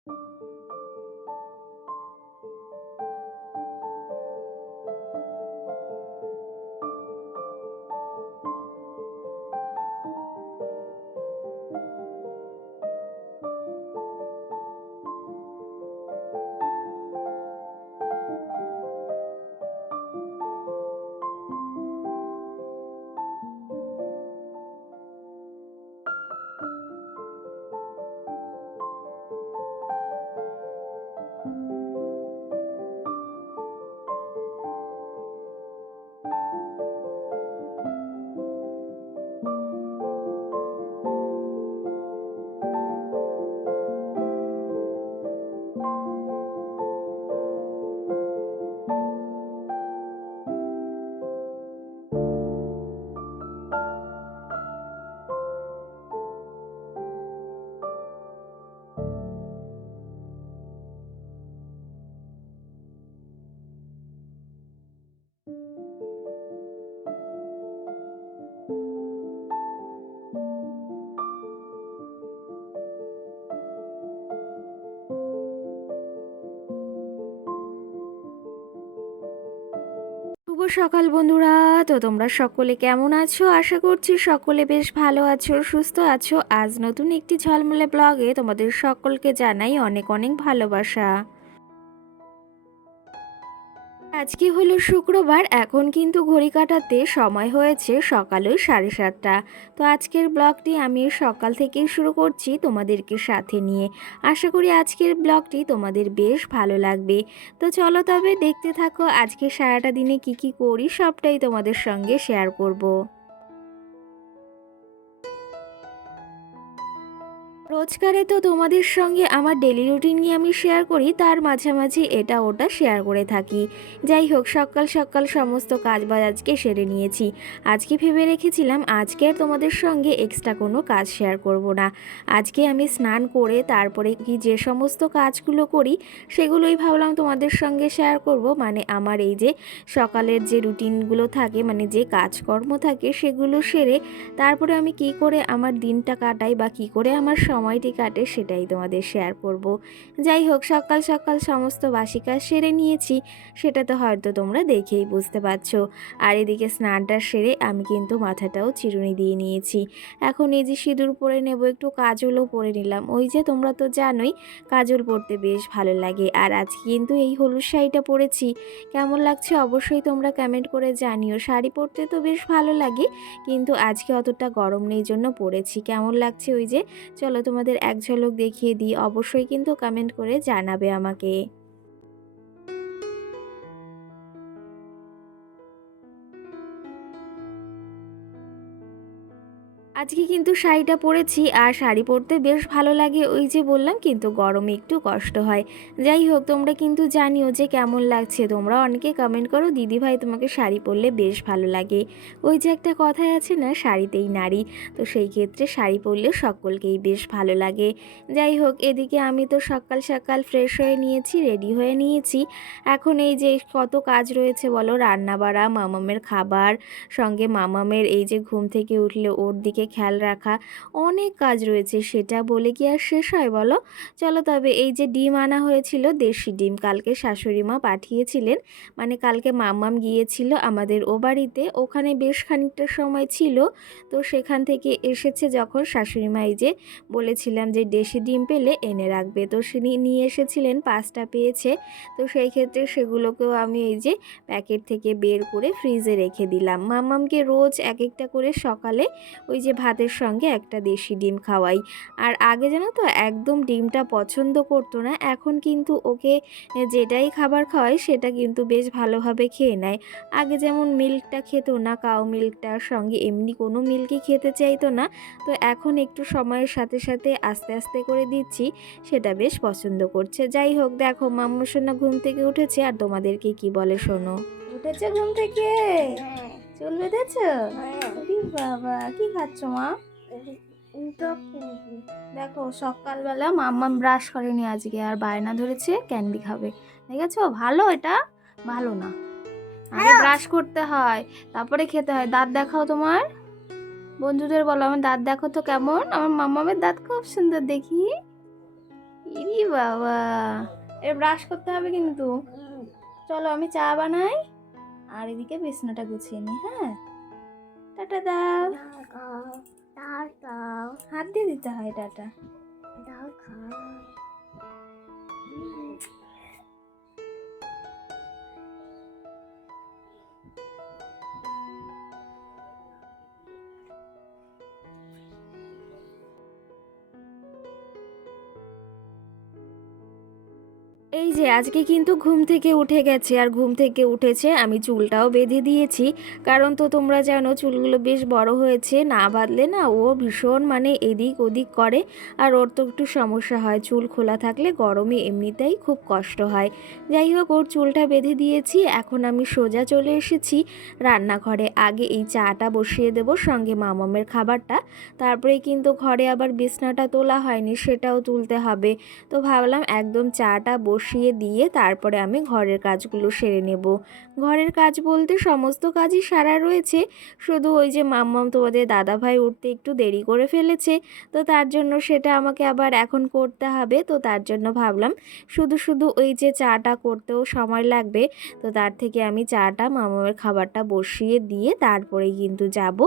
শুভ সকাল বন্ধুরা। তো তোমরা সকলে কেমন আছো? আশা করছি সকলে বেশ ভালো আছো, সুস্থ আছো। আজ নতুন একটি ঝলমলে ব্লগে তোমাদের সকলকে জানাই অনেক অনেক ভালোবাসা। আজকে হলো শুক্রবার, এখন কিন্তু ঘড়ি কাটাতে সময় হয়েছে সকাল 7:30। তো আজকের ব্লগটি আমি সকাল থেকেই শুরু করছি তোমাদেরকে সাথে নিয়ে। আশা করি আজকের ব্লগটি তোমাদের বেশ ভালো লাগবে। তো চলো তবে দেখতে থাকো, আজকে সারাটা দিনে কি কি করি সবটাই তোমাদের সঙ্গে শেয়ার করব। রোজকারে তো তোমাদের সঙ্গে আমার ডেলি রুটিন নিয়ে আমি শেয়ার করি, তার মাঝামাঝি এটা ওটা শেয়ার করে থাকি। যাই হোক, সকাল সকাল সমস্ত কাজবাজ আজকে সেরে নিয়েছি। আজকে ভেবে রেখেছিলাম আজকে আর তোমাদের সঙ্গে এক্সট্রা কোনো কাজ শেয়ার করব না। আজকে আমি স্নান করে তারপরে কি যে সমস্ত কাজগুলো করি সেগুলোই ভাবলাম তোমাদের সঙ্গে শেয়ার করব। মানে আমার এই যে সকালের যে রুটিনগুলো থাকে, মানে যে কাজকর্ম থাকে সেগুলো সেরে তারপরে আমি কি করে আমার দিনটা কাটাই বা কি করে আমার সময়টি কাটে সেটাই তোমাদের শেয়ার করব। যাই হোক, সকাল সকাল সমস্ত বাসি কাজ সেরে নিয়েছি, সেটা তো হয়তো তোমরা দেখেই বুঝতে পারছো। আর এদিকে স্নানটা সেরে আমি কিন্তু মাথাটাও চিরুনি দিয়ে নিয়েছি। এখন এই যে সিঁদুর পরে নেব, একটু কাজলও পরে নিলাম। ওই যে তোমরা তো জানোই কাজল পরতে বেশ ভালো লাগে। আর আজকে কিন্তু এই হলুদ শাড়িটা পরেছি, কেমন লাগছে অবশ্যই তোমরা কমেন্ট করে জানিও। শাড়ি পরতে তো বেশ ভালো লাগে, কিন্তু আজকে অতটা গরম নেই জন্য পরেছি। কেমন লাগছে ওই যে, চলো তোমাদের এক ঝলক দেখিয়ে দিই, অবশ্যই কিন্তু কমেন্ট করে জানাবে আমাকে। আজকে কিন্তু শাড়িটা পরেছি, আর শাড়ি পরতে বেশ ভালো লাগে, ওই যে বললাম, কিন্তু গরমে একটু কষ্ট হয়। যাই হোক, তোমরা কিন্তু জানিও যে কেমন লাগছে। তোমরা অনেকে কমেন্ট করো দিদি ভাই তোমাকে শাড়ি পরলে বেশ ভালো লাগে। ওই যে একটা কথাই আছে না, শাড়িতেই নারী। তো সেই ক্ষেত্রে শাড়ি পরলে সকলকেই বেশ ভালো লাগে। যাই হোক, এদিকে আমি তো সকাল সকাল ফ্রেশ হয়ে নিয়েছি, রেডি হয়ে নিয়েছি। এখন এই যে কত কাজ রয়েছে বলো, রান্না বাড়া, মামামের খাবার, সঙ্গে মামামের এই যে ঘুম থেকে উঠলে ওর দিকে খেয়াল রাখা, অনেক কাজ রয়েছে। সেটা বলে কি আর শেষ হয় বলো? চলো তবে, এই যে ডিম আনা হয়েছিল, দেশি ডিম, কালকে শাশুড়ি মা পাঠিয়েছিলেন। মানে কালকে মাম্মাম গিয়েছিল আমাদের ও বাড়িতে, ওখানে বেশ খানিকটা সময় ছিল। তো সেখান থেকে এসেছে যখন, শাশুড়ি মা এই যে বলেছিলাম যে দেশি ডিম পেলে এনে রাখবে, তো সে নিয়ে এসেছিলেন, 5টা পেয়েছে। তো সেই ক্ষেত্রে সেগুলোকেও আমি এই যে প্যাকেট থেকে বের করে ফ্রিজে রেখে দিলাম। মাম্মামকে রোজ এক একটা করে সকালে ওই যে ভাতের সঙ্গে একটা দেশি ডিম খাওয়াই। আর আগে জানো তো একদম ডিমটা পছন্দ করতো না, এখন কিন্তু ওকে যেটাই খাবার খাওয়াই সেটা কিন্তু বেশ ভালোভাবে খেয়ে নেয়। আগে যেমন মিল্কটা খেত না, কাউ মিল্কটার সঙ্গে এমনি কোনো মিল্কই খেতে চাইতো না। তো এখন একটু সময়ের সাথে সাথে আস্তে আস্তে করে দিচ্ছি, সেটা বেশ পছন্দ করছে। যাই হোক, দেখো মাম্মু সোনা ঘুম থেকে উঠেছে, আর তোমাদেরকে কি বলে শোনো। উঠেছে ঘুম থেকে? চুল বেঁধেছো? বাবা, কি খাচ্ছ মা? দেখো, সকালবেলা মাম্মা ব্রাশ করেনি আজকে, আর বায়না ধরেছে ক্যান্ডি খাবে। দেখেছো? ভালো এটা? ভালো না, আগে ব্রাশ করতে হয়, তারপরে খেতে হয়। দাঁত দেখাও তোমার, বন্ধুদের বলো আমার দাঁত দেখো তো কেমন। আমার মাম্মামের দাঁত খুব সুন্দর দেখি। ইরি বাবা, এর ব্রাশ করতে হবে কিন্তু। চলো আমি চা বানাই আর এদিকে বিছনাটা গুছিয়ে নি। হ্যাঁ, টাটা দাও। হাত দিয়ে দিতে হয় টাটা। এই যে আজকে কিন্তু ঘুম থেকে উঠে গেছে, আর ঘুম থেকে উঠেছে, আমি চুলটাও বেঁধে দিয়েছি। কারণ তো তোমরা জানো চুলগুলো বেশ বড় হয়েছে, না বাঁধলে না ও ভীষণ মানে এদিক ওদিক করে। আর ওর তো একটু সমস্যা হয়, চুল খোলা থাকলে গরমে এমনিতেই খুব কষ্ট হয়। যাই হোক, ওর চুলটা বেঁধে দিয়েছি। এখন আমি সোজা চলে এসেছি রান্নাঘরে। আগে এই চাটা বসিয়ে দেবো, সঙ্গে মামামের খাবারটা। তারপরে কিন্তু ঘরে আবার বিছনাটা তোলা হয়নি, সেটাও তুলতে হবে। তো ভাবলাম একদম চাটা বসিয়ে দিয়ে তারপরে আমি ঘরের কাজগুলো সেরে নেব। ঘরের কাজ বলতে সমস্ত কাজই সারা রয়েছে, শুধু ওই যে মাম্মাম তোমাদের দাদাভাই উঠতে একটু দেরি করে ফেলেছে, তো তার জন্য সেটা আমাকে আবার এখন করতে হবে। তো তার জন্য ভাবলাম শুধু শুধু ওই যে চাটা করতেও সময় লাগবে, তো তার থেকে আমি চাটা মামামের খাবারটা বসিয়ে দিয়ে তারপরে কিন্তু যাব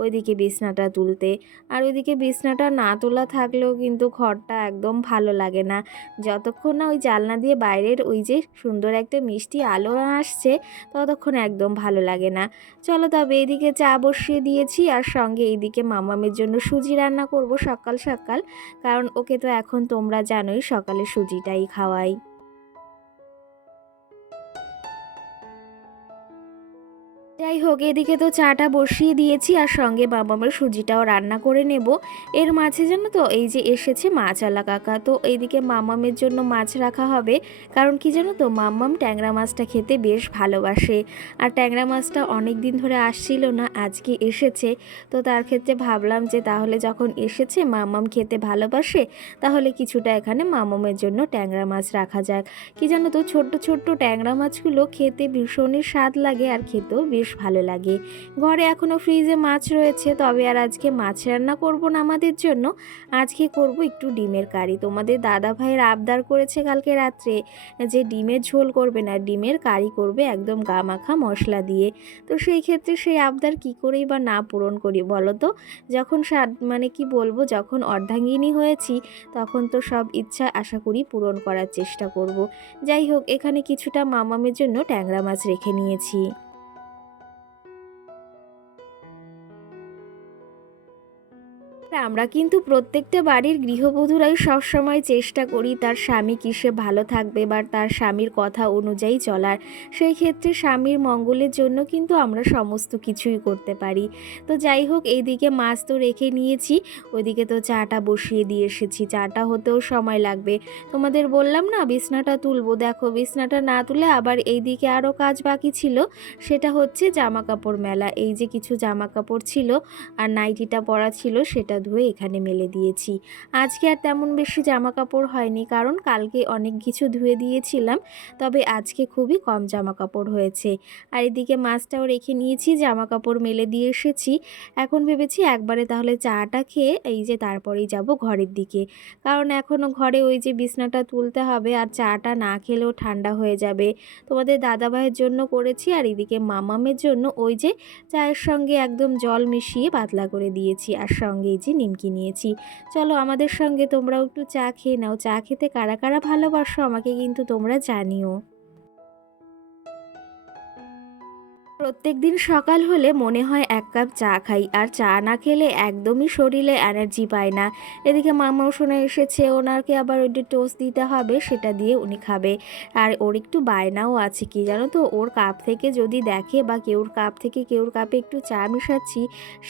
ওইদিকে বিছনাটা তুলতে। আর ওইদিকে বিছনাটা না তোলা থাকলেও কিন্তু ঘরটা একদম ভালো লাগে না, যতক্ষণ না ওই জানলা দিয়ে বাইরের ওই যে সুন্দর একটা মিষ্টি আলো আসছে ততক্ষণ একদম ভালো লাগে না। চলো তবে এদিকে চা বসিয়ে দিয়েছি, আর সঙ্গে এইদিকে মামামের জন্য সুজি রান্না করব সকাল সকাল, কারণ ওকে তো এখন তোমরা জানোই সকালে সুজিটাই খাওয়াই। যাই হোক, এদিকে তো চাটা বসিয়ে দিয়েছি, আর সঙ্গে বাবামের সুজিটাও রান্না করে নেব। এর মাঝে জানো তো এই যে এসেছে মাছওয়ালা কাকা, তো এইদিকে মামামের জন্য মাছ রাখা হবে। কারণ কি জানো তো, মাম্মাম ট্যাংরা মাছটা খেতে বেশ ভালোবাসে, আর ট্যাংরা মাছটা অনেক দিন ধরে আসছিল না, আজকে এসেছে। তো তার ক্ষেত্রে ভাবলাম যে তাহলে যখন এসেছে মাম্মাম খেতে ভালোবাসে, তাহলে কিছুটা এখানে মামামের জন্য ট্যাংরা মাছ রাখা যাক। কি জানো তো, ছোট্ট ছোট্ট ট্যাংরা মাছগুলো খেতে ভীষণই স্বাদ লাগে, আর খেতেও বেশ ভালো লাগে। ঘরে এখনও ফ্রিজে মাছ রয়েছে, তবে আর আজকে মাছ রান্না করব না আমাদের জন্য, আজকে করব একটু ডিমের কারি। তোমাদের দাদা ভাইয়ের আবদার করেছে কালকে রাত্রে যে ডিমের ঝোল করবে না, ডিমের কারি করবে একদম গা মাখা মশলা দিয়ে। তো সেই ক্ষেত্রে সেই আবদার কি করেই বা না পূরণ করি বলো তো। যখন মানে কি বলবো, যখন অর্ধাঙ্গিনী হয়েছি তখন তো সব ইচ্ছা আশা করি পূরণ করার চেষ্টা করব। যাই হোক, এখানে কিছুটা মামামের জন্য ট্যাংরা মাছ রেখে নিয়েছি। আমরা কিন্তু প্রত্যেকটা বাড়ির গৃহবধূরাই সবসময় চেষ্টা করি তার স্বামী কিসে ভালো থাকবে বা তার স্বামীর কথা অনুযায়ী চলার। সেই ক্ষেত্রে স্বামীর মঙ্গলের জন্য কিন্তু আমরা সমস্ত কিছুই করতে পারি। তো যাই হোক, এইদিকে মাছ তো রেখে নিয়েছি, ওইদিকে তো চাটা বসিয়ে দিয়ে এসেছি, চাটা হতেও সময় লাগবে। তোমাদের বললাম না বিছনাটা তুলবো, দেখো বিছনাটা না তুলে আবার এইদিকে আরও কাজ বাকি ছিল, সেটা হচ্ছে জামা কাপড় মেলা। এই যে কিছু জামা কাপড় ছিল আর নাইটিটা পরা ছিল, সেটা ধুয়ে এখানে মেলে দিয়েছি। আজকে আর তেমন বেশি জামা কাপড় হয়নি, কারণ কালকে অনেক কিছু ধুয়ে দিয়েছিলাম, তবে আজকে খুবই কম জামা কাপড় হয়েছে। আর এদিকে মাছটাও রেখে নিয়েছি, জামা কাপড় মেলে দিয়ে এসেছি। এখন ভেবেছি একবারে তাহলে চাটা খেয়ে এই যে তারপরেই যাব ঘরের দিকে, কারণ এখনও ঘরে ওই যে বিছনাটা তুলতে হবে, আর চাটা না খেলেও ঠান্ডা হয়ে যাবে। তোমাদের দাদাভাইয়ের জন্য করেছি, আর এদিকে মামামের জন্য ওই যে চায়ের সঙ্গে একদম জল মিশিয়ে পাতলা করে দিয়েছি, আর সঙ্গে এই যে নিমকি নিয়েছি। চলো আমাদের সঙ্গে তোমরাও একটু চা খেয়ে নাও। চা খেতে কারা কারা ভালোবাসো আমাকে কিন্তু তোমরা জানিও। প্রত্যেক দিন সকাল হলে মনে হয় এক কাপ চা খাই, আর চা না খেলে একদমই শরীরে এনার্জি পায় না। এদিকে মামাও শুনে এসেছে, ওনাকে আবার ওইটা টোস্ট দিতে হবে, সেটা দিয়ে উনি খাবে। আর ওর একটু বায়নাও আছে, কি জানো তো, ওর কাপ থেকে যদি দেখে বা কেউর কাপ থেকে কেউর কাপে একটু চা মিশাচ্ছি,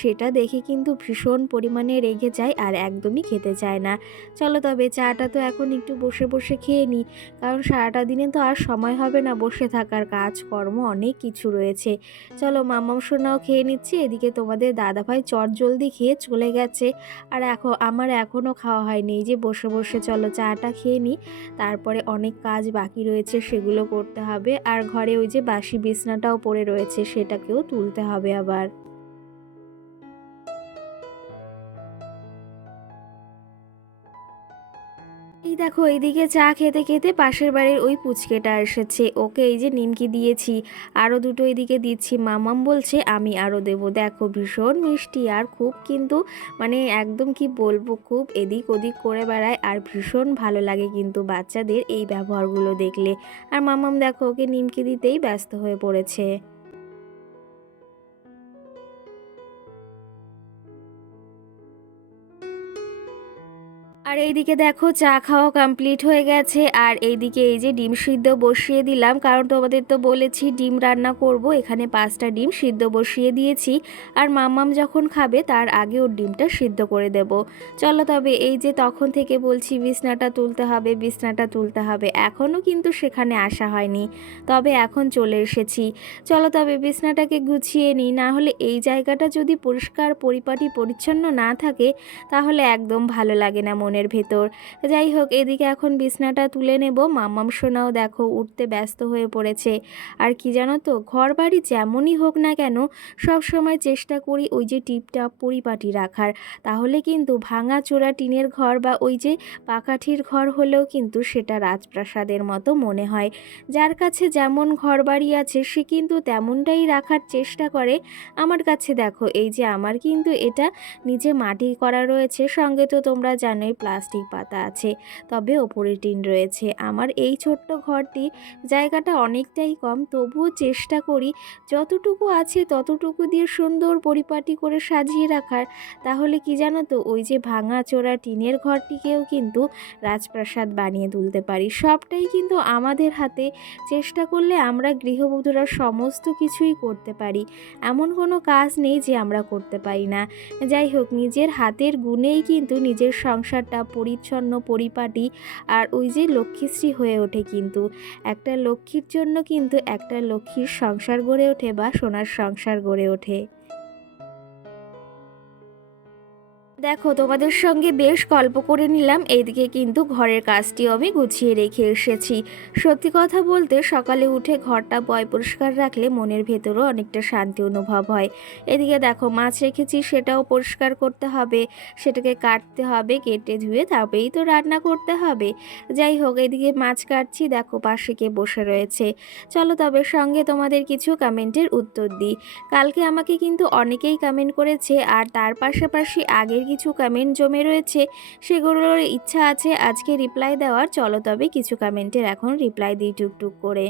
সেটা দেখে কিন্তু ভীষণ পরিমাণে রেগে যায় আর একদমই খেতে চায় না। চলো তবে চাটা তো এখন একটু বসে বসে খেয়ে নিই, কারণ সারাটা দিনে তো আর সময় হবে না বসে থাকার, কাজকর্ম অনেক কিছু রয়েছে। চলো মাম্মাম সোনাও খেয়ে নিচ্ছি, এদিকে তোমাদের দাদাভাই চট জলদি খেয়ে চলে গেছে, আর আমার এখনও খাওয়া হয়নি। এই যে বসে বসে চলো চাটা খেয়ে নিই, তারপরে অনেক কাজ বাকি রয়েছে সেগুলো করতে হবে, আর ঘরে ওই যে বাসি বিছনাটাও পড়ে রয়েছে, সেটাকেও তুলতে হবে আবার। এই দেখো এইদিকে চা খেতে খেতে পাশের বাড়ির ওই পুচকেটা এসেছে, ওকে এই যে নিমকি দিয়েছি, আরও দুটো এদিকে দিচ্ছি। মামাম বলছে আমি আরও দেবো। দেখো ভীষণ মিষ্টি আর খুব কিন্তু মানে একদম কি বলবো, খুব এদিক ওদিক করে বেড়ায় আর ভীষণ ভালো লাগে কিন্তু বাচ্চাদের এই ব্যবহারগুলো দেখলে। আর মামাম দেখো ওকে নিমকি দিতেই ব্যস্ত হয়ে পড়েছে। আর এইদিকে দেখো চা খাওয়া কমপ্লিট হয়ে গেছে, আর এইদিকে এই যে ডিম সিদ্ধ বসিয়ে দিলাম, কারণ তোমাদের তো বলেছি ডিম রান্না করব। এখানে 5টা ডিম সিদ্ধ বসিয়ে দিয়েছি, আর মাম্মাম যখন খাবে তার আগে ওর ডিমটা সিদ্ধ করে দেব। চলো তবে এই যে তখন থেকে বলছি বিছনাটা তুলতে হবে, বিছনাটা তুলতে হবে, এখনও কিন্তু সেখানে আসা হয়নি, তবে এখন চলে এসেছি। চলো তবে বিছনাটাকে গুছিয়ে নিই, না হলে এই জায়গাটা যদি পরিষ্কার পরিপাটি পরিচ্ছন্ন না থাকে তাহলে একদম ভালো লাগে না মনের ভেতর। যাই হোক এদিকে এখন বিছনাটা তুলে নেব। মাম্মাম সোনাও দেখো উঠতে ব্যস্ত হয়ে পড়েছে। আর কি জানো তো, ঘর বাড়ি যেমনই হোক না কেন সব সময় চেষ্টা করি ওই যে টিপটাপ পরিপাটি রাখার, তাহলে কিন্তু ভাঙা চোরা টিনের ঘর বা ওই যে পাকাঠির ঘর হলেও কিন্তু সেটা রাজপ্রাসাদের মতো মনে হয়। যার কাছে যেমন ঘর বাড়ি আছে সে কিন্তু তেমনটাই রাখার চেষ্টা করে। আমার কাছে দেখো এই যে আমার কিন্তু এটা নিচে মাটি করা রয়েছে, সঙ্গে তো তোমরা জানোই প্লাস্টিক পাতা আছে, তবে ওপরে টিন রয়েছে। আমার এই ছোট্ট ঘরটি জায়গাটা অনেকটাই কম, তবুও চেষ্টা করি যতটুকু আছে ততটুকু দিয়ে সুন্দর পরিপাটি করে সাজিয়ে রাখার। তাহলে কি জানো তো, ওই যে ভাঙা চোরা টিনের ঘরটিকেও কিন্তু রাজপ্রাসাদ বানিয়ে তুলতে পারি। সবটাই কিন্তু আমাদের হাতে, চেষ্টা করলে আমরা গৃহবধূরা সমস্ত কিছুই করতে পারি, এমন কোনো কাজ নেই যে আমরা করতে পারি না। যাই হোক নিজের হাতের গুণেই কিন্তু নিজের সংসারটা পরিচ্ছন্ন পরিপাটি আর ওই যে লক্ষ্মীশ্রী হয়ে ওঠে। কিন্তু একটা লক্ষ্মীর জন্য কিন্তু একটা লক্ষ্মীর সংসার গড়ে ওঠে বা সোনার সংসার গড়ে ওঠে। দেখো তোমাদের সঙ্গে বেশ গল্প করে নিলাম, এইদিকে কিন্তু ঘরের কাজটিও আমি গুছিয়ে রেখে এসেছি। সত্যি কথা বলতে সকালে উঠে ঘরটা পরিষ্কার রাখলে মনের ভেতরও অনেকটা শান্তি অনুভব হয়। এদিকে দেখো মাছ রেখেছি, সেটাও পরিষ্কার করতে হবে, সেটাকে কাটতে হবে, কেটে ধুয়ে তবেই তো রান্না করতে হবে। যাই হোক এদিকে মাছ কাটছি, দেখো পাশে কে বসে রয়েছে। চলো তবে সঙ্গে তোমাদের কিছু কমেন্টের উত্তর দিই। কালকে আমাকে কিন্তু অনেকেই কমেন্ট করেছে, আর তার পাশাপাশি আগের কিছু কমেন্ট জমে রয়েছে, সেগুলোর ইচ্ছা আছে আজকে রিপ্লাই দেওয়ার। চলো তবে কিছু কমেন্টের এখন রিপ্লাই দিই টুকটুক করে।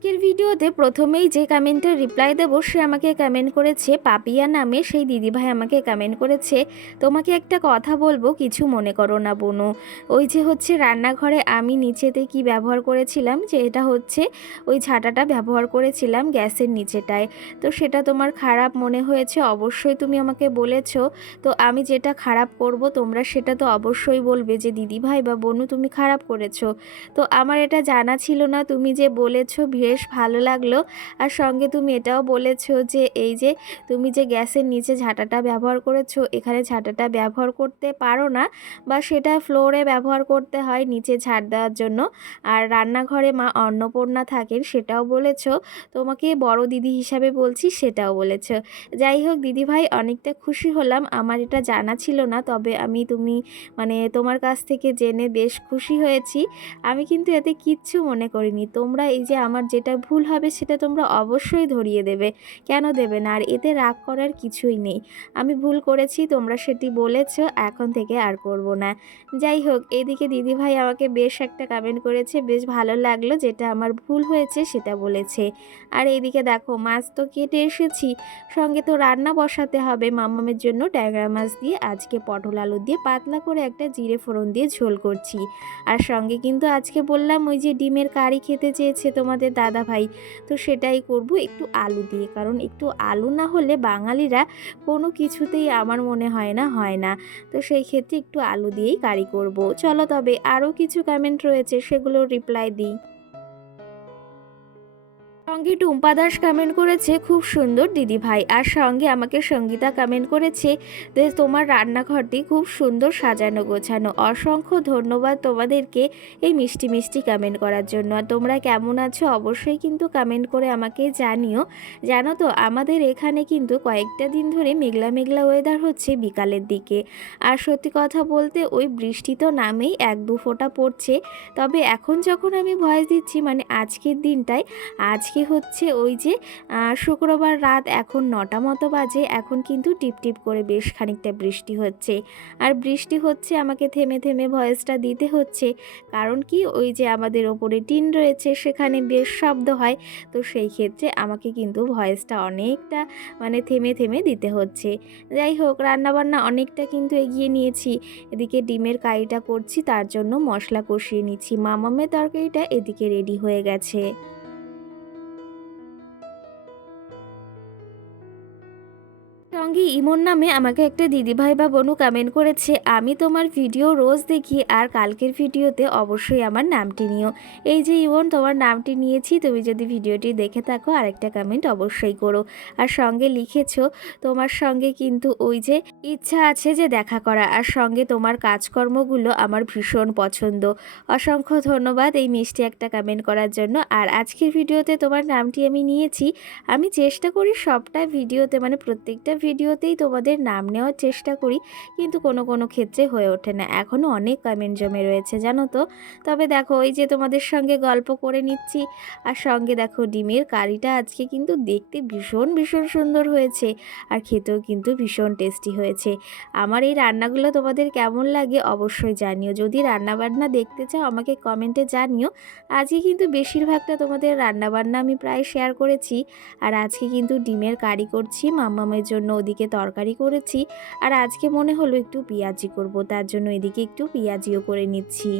আজকের ভিডিওতে প্রথমেই যে কমেন্টের রিপ্লাই দেবো সে আমাকে কমেন্ট করেছে পাপিয়া নামে, সেই দিদিভাই আমাকে কমেন্ট করেছে, তোমাকে একটা কথা বলবো, কিছু মনে করো না বোনু। ওই যে হচ্ছে রান্নাঘরে আমি নিচেতে কি ব্যবহার করেছিলাম, যে এটা হচ্ছে ওই ঝাঁটাটা ব্যবহার করেছিলাম গ্যাসের নিচেটায়, তো সেটা তোমার খারাপ মনে হয়েছে, অবশ্যই তুমি আমাকে বলেছো। তো আমি যেটা খারাপ করব তোমরা সেটা তো অবশ্যই বলবে যে দিদিভাই বা বোনু তুমি খারাপ করেছো। তো আমার এটা জানা ছিল না, তুমি যে বলেছো বেশ ভালো লাগলো। আর সঙ্গে তুমি এটাও বলেছো যে এই যে তুমি যে গ্যাসের নিচে ঝাঁটাটা ব্যবহার করেছো, এখানে ঝাঁটাটা ব্যবহার করতে পারো না, বা সেটা ফ্লোরে ব্যবহার করতে হয় নিচে ঝাড় দেওয়ার জন্য। আর রান্নাঘরে মা অন্নপূর্ণা থাকেন সেটাও বলেছো, তোমাকে বড় দিদি হিসাবে বলছি সেটাও বলেছো। যাই হোক দিদিভাই অনেকটা খুশি হলাম, আমার এটা জানা ছিল না, তবে আমি তুমি মানে তোমার কাছ থেকে জেনে বেশ খুশি হয়েছি। আমি কিন্তু এতে কিচ্ছু মনে করিনি, তোমরা এই যে আমার যেটা ভুল হবে সেটা তোমরা অবশ্যই ধরিয়ে দেবে, কেন দেবে না, আর এতে রাগ করার কিছুই নেই। আমি ভুল করেছি, তোমরা সেটি বলেছো, এখন থেকে আর করব না। যাই হোক এদিকে দিদিভাই আমাকে বেশ একটা কমেন্ট করেছে, বেশ ভালো লাগলো, যেটা আমার ভুল হয়েছে সেটা বলেছে। আর এইদিকে দেখো মাছ তো কেটে এসেছি, সঙ্গে তো রান্না বসাতে হবে মাম্মামের জন্য ট্যাংরা মাছ দিয়ে, আজকে পটল আলু দিয়ে পাতলা করে একটা জিরে ফোড়ন দিয়ে ঝোল করছি। আর সঙ্গে কিন্তু আজকে বললাম ওই যে ডিমের কারি খেতে চেয়েছে তোমাদের দাদা ভাই, তো সেটাই করব একটু আলু দিয়ে, কারণ একটু আলু না হলে বাঙালিরা কোনো কিছুতেই আমার মনে হয় না। তো সেই ক্ষেত্রে একটু আলু দিয়েই কারি করব। চলো তবে আরও কিছু কমেন্ট রয়েছে সেগুলো রিপ্লাই দিই। সঙ্গে টুম্পা দাস কমেন্ট করেছে খুব সুন্দর দিদিভাই, আর সঙ্গে আমাকে সঙ্গীতা কমেন্ট করেছে যে তোমার রান্নাঘরটি খুব সুন্দর সাজানো গোছানো। অসংখ্য ধন্যবাদ তোমাদেরকে এই মিষ্টি মিষ্টি কমেন্ট করার জন্য। আর তোমরা কেমন আছো অবশ্যই কিন্তু কমেন্ট করে আমাকে জানিও। জানো তো আমাদের এখানে কিন্তু কয়েকটা দিন ধরে মেঘলা মেঘলা ওয়েদার হচ্ছে বিকালের দিকে, আর সত্যি কথা বলতে ওই বৃষ্টি তো নামেই, এক দু ফোঁটা পড়ছে। তবে এখন যখন আমি ভয়েস দিচ্ছি মানে আজকের দিনটায়, আজকে হচ্ছে ওই যে শুক্রবার রাত এখন 9টা মতো বাজে, এখন কিন্তু টিপটিপ করে বেশ খানিকটা বৃষ্টি হচ্ছে। আর বৃষ্টি হচ্ছে আমাকে থেমে থেমে ভয়েসটা দিতে হচ্ছে, কারণ কি ওই যে আমাদের ওপরে টিন রয়েছে সেখানে বেশ শব্দ হয়, তো সেই ক্ষেত্রে আমাকে কিন্তু ভয়েসটা অনেকটা মানে থেমে থেমে দিতে হচ্ছে। যাই হোক, রান্নাবান্না অনেকটা কিন্তু এগিয়ে নিয়েছি। এদিকে ডিমের কারিটা করছি, তার জন্য মশলা কষিয়ে নিচ্ছি। মামামের তরকারিটা এদিকে রেডি হয়ে গেছে। সঙ্গে ইমন নামে আমাকে একটা দিদিভাই বা বোনু কমেন্ট করেছে, আমি তোমার ভিডিও রোজ দেখি আর কালকের ভিডিওতে অবশ্যই আমার নামটি নিও। এই যে ইমন, তোমার নামটি নিয়েছি, তুমি যদি ভিডিওটি দেখে থাকো আরেকটা কমেন্ট অবশ্যই করো। আর সঙ্গে লিখেছো তোমার সঙ্গে কিন্তু ওই যে ইচ্ছা আছে যে দেখা করা, আর সঙ্গে তোমার কাজকর্মগুলো আমার ভীষণ পছন্দ। অসংখ্য ধন্যবাদ এই মিষ্টি একটা কমেন্ট করার জন্য। আর আজকের ভিডিওতে তোমার নামটি আমি নিয়েছি। আমি চেষ্টা করি সবটা ভিডিওতে মানে প্রত্যেকটা ভিডিওতেই তোমাদের নাম নেওয়ার চেষ্টা করি, কিন্তু কোনো কোনো ক্ষেত্রে হয়ে ওঠে না। এখনও অনেক কমেন্ট জমে রয়েছে জানো তো। তবে দেখো ওই যে তোমাদের সঙ্গে গল্প করে নিচ্ছি, আর সঙ্গে দেখো ডিমের কারিটা আজকে কিন্তু দেখতে ভীষণ ভীষণ সুন্দর হয়েছে, আর খেতেও কিন্তু ভীষণ টেস্টি হয়েছে। আমার এই রান্নাগুলো তোমাদের কেমন লাগে অবশ্যই জানিও। যদি রান্নাবান্না দেখতে চাও আমাকে কমেন্টে জানিও। আজকে কিন্তু বেশিরভাগটা তোমাদের রান্নাবান্না আমি প্রায় শেয়ার করেছি। আর আজকে কিন্তু ডিমের কারি করছি, মাম্মামের জন্য ওদিকে তরকারি করেছি, আর আজকে মনে হলো একটু পেঁয়াজি করব, তার জন্য এদিকে একটু পেঁয়াজিও করে নিচ্ছি।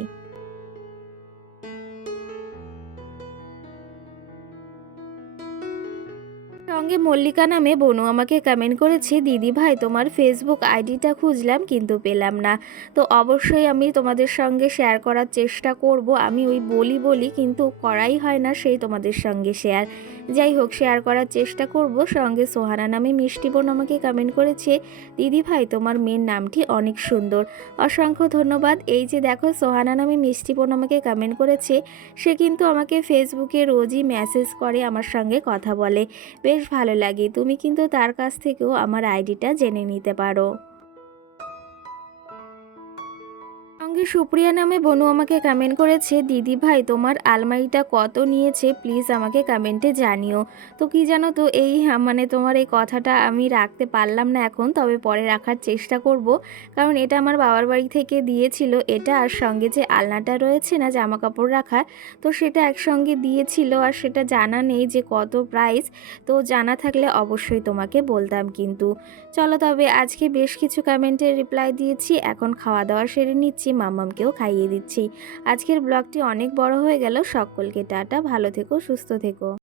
সঙ্গে মল্লিকা নামে বোনু আমাকে কমেন্ট করেছে, দিদি ভাই তোমার ফেসবুক আইডিটা খুঁজলাম কিন্তু পেলাম না। তো অবশ্যই আমি তোমাদের সঙ্গে শেয়ার করার চেষ্টা করব। আমি ওই বলি কিন্তু করাই হয় না সেই তোমাদের সঙ্গে শেয়ার। যাই হোক, শেয়ার করার চেষ্টা করব। সঙ্গে সোহানা নামে মিষ্টি বোন আমাকে কমেন্ট করেছে, দিদি ভাই তোমার মেয়ের নামটি অনেক সুন্দর। অসংখ্য ধন্যবাদ। এই যে দেখো সোহানা নামে মিষ্টি বোন আমাকে কমেন্ট করেছে, সে কিন্তু আমাকে ফেসবুকে রোজই মেসেজ করে, আমার সঙ্গে কথা বলে, বেশ ভালো লাগে। তুমি কিন্তু তার কাছ থেকেও আমার আইডিটা জেনে নিতে পারো। সঙ্গে সুপ্রিয়া নামে বোনু আমাকে কমেন্ট করেছে, দিদি ভাই তোমার আলমারিটা কত নিয়েছে প্লিজ আমাকে কমেন্টে জানিও। তো কি জানো তো, এই মানে তোমার এই কথাটা আমি রাখতে পারলাম না এখন, তবে পরে রাখার চেষ্টা করব, কারণ এটা আমার বাবার বাড়ি থেকে দিয়েছিল এটা, আর সঙ্গে যে আলনাটা রয়েছে না জামা কাপড় রাখা, তো সেটা একসঙ্গে দিয়েছিল, আর সেটা জানা নেই যে কত প্রাইস। তো জানা থাকলে অবশ্যই তোমাকে বলতাম কিন্তু। চলো তবে আজকে বেশ কিছু কমেন্টের রিপ্লাই দিয়েছি, এখন খাওয়া দাওয়া সেরে নিচ্ছি, মাম্মামকেও খাইয়ে দিচ্ছি। আজকের ব্লগটি অনেক বড় হয়ে গেল। সকলকে টাটা, ভালো থেকো, সুস্থ থেকো।